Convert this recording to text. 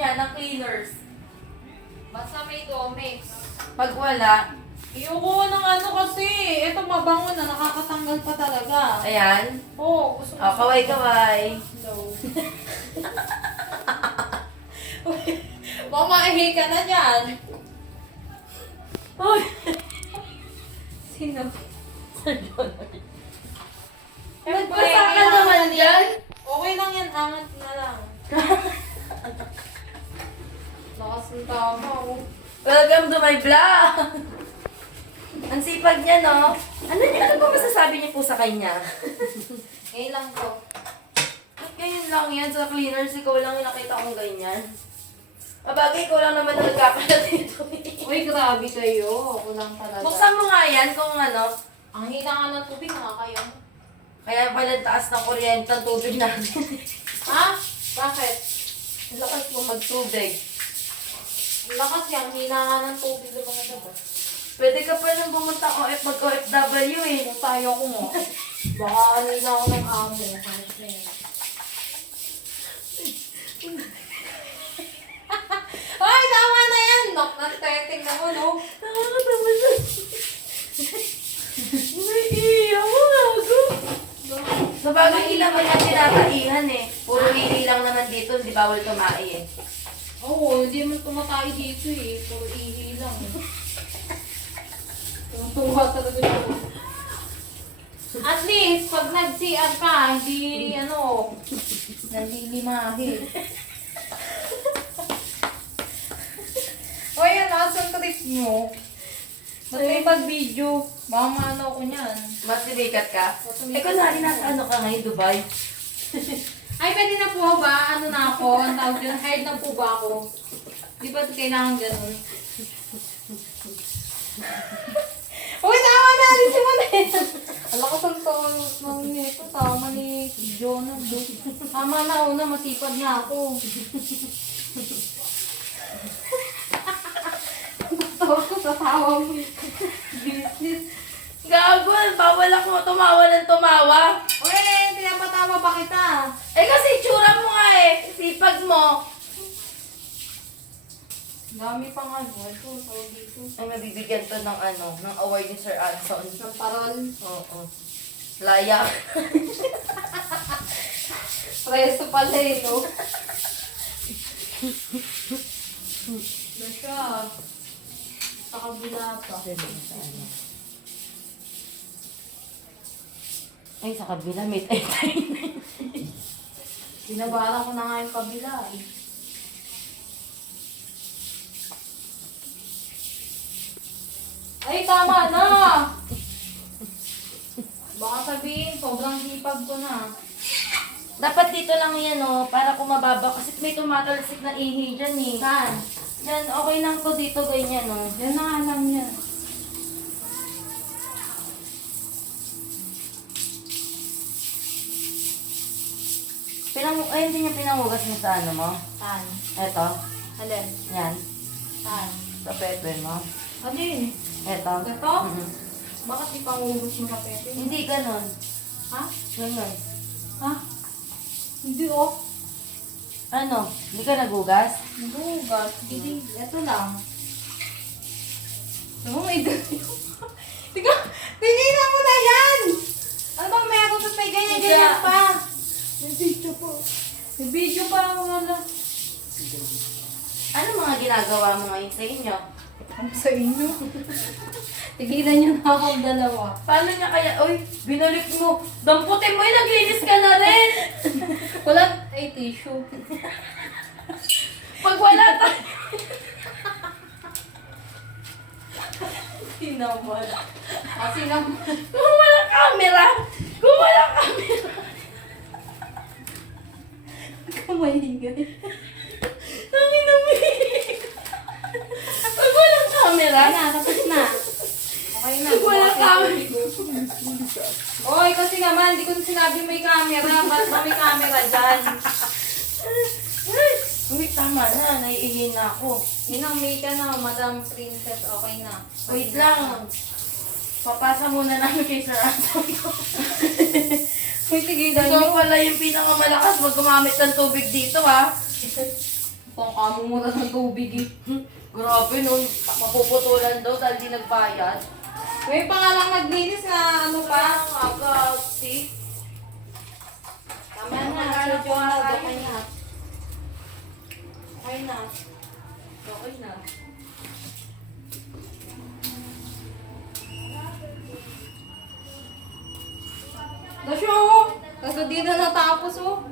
niya ng cleaners. Basta may Domex. Pag wala, Ayoko ng ano kasi. Ito mabango na, nakakatanggal pa talaga. ayan. Oo, gusto ko. Oh, kaway-kaway. No. Mamahi ka na dyan. Uy! Sino? Sir Jonah. Siyempre, Basta ka kailangan naman yan. dyan. Okay lang yan, angat na lang. Lakas ng tama, oh. Welcome to my vlog! Ang sipag niya, no? Ano ba masasabi niyo po sa kanya? Ngayon lang to. At ngayon lang yan, sa cleaners, ikaw lang yung nakita kong ganyan. Mabagay, ikaw lang naman na nagkakalat dito. Uy, grabe kayo. Ako lang talaga. Buksan mo nga yan kung ano. Ang hina nga ng tubig, nakakaya mo. Kaya pala ang taas ng kuryente ang tubig namin. Ha? Bakit? Ang lakas mo magtubig. Ang lakas yan, hina nga ng tubig na mga dapat. Pwede ka pa nang pumunta mag-OFW eh. Kung tayo ko mo, baka ano na ako ng amo. Kahit na yan. Ay, tama na yan! Knock na teteng na mo, no? Nakakatawa siya. May iya mo, gago. Sa bagay, ilang mo yan tinataihan eh. Puro ihi lang naman dito, hindi bawal tumai eh. Oo, hindi man tumatay dito eh. Puro ihi lang. Tuwa talaga siya. At least, pag nag-CR ka, hindi, nalilimahi. O yan, asan trip nyo? Ba't may pag-video? Baka maano ko niyan. Mas sibikat ka? Eh, kunwari nasa ano ka ngayon, Dubai? Ay, pwede na po ba? Ano na ako? Ang tawag dyan, hired na po ba ako? Di ba kailangan ganun? Uy, tama na! Alis mo na yan! Ala ko sa tawag nito. Tama ni Jonah. Tama na, una, matipad na ako. Tawa ko sa tawa mo. Business. Gago, bawal ako tumawa ng tumawa. Uy, pinapatawa pa kita. Eh kasi itsura mo nga eh. Sipag mo. Dami pa nga. Ito, tawag dito. Ay, mabibigyan to ng ano, ng award ni Sir Anson. Ng parol. Oo. Laya. Preso pala eh, no? Na siya. Sa kabila pa. Ay, sa kabila, may tayo. Binabara ko na nga yung kabila eh. Ay, tama na! Baka sabihin, sobrang hipag ko na. Dapat dito lang yan, oh, para kumababa. Kasi may tumatalsik na ihi dyan, eh. Saan? Yan, okay lang to dito, ganyan, oh. Yan na nga lang yan. Ay, hindi niya pinangugas mo sa ano mo? Saan? Eto. Alin? Yan. Saan? Sa pepe mo. Alin? Eto. Ito? Mhm. Bakit di pang ubus mo sa pete? Hindi, ganon. Ha? Ganon. Ha? Hindi oh. Ano? Hindi ka nagugas? Bugas. Hindi. Ito lang. Ano may ganyan? Tiga, tinginan mo na yan! Ano bang meron sa may ganyan-ganyan pa? May video pa. May video pa ako nga lang. Ano mga ginagawa mo ngayon sa inyo? Ano sa inyo? Tigilan niyo na akong dalawa. Paano niya kaya? Uy, binalik mo. Damputin mo yun, naglinis ka na rin. Wala, ay tissue. Pag wala tayo. Tinamad. Kasi naman. Kung wala camera. Kung wala camera. Kamahingay. Ang inamig. Pag walang camera. Na, tapos na. Okay na. Pag wala camera. Oy, kasi naman, hindi ko sinabi may camera. Ba't ba may camera dyan? Uy, tama na. Naiihin na ako. Inang-may ka na, Madam Princess. Okay na. Wait lang. Papasa muna namin kay Sir Anthony. May tigilan Ikaw pala yung pinakamalakas mag gumamit ng tubig dito, ha? Pang kamumura ng tubig eh. Grabe nun, mapuputulan daw dahil di nagbayad. May pa nga lang naglinis na ano pa. Aga, see? Tama na, Sir Jonald, okay na. Okay na. Okay na. Dasyo! Tapos di na natapos oh.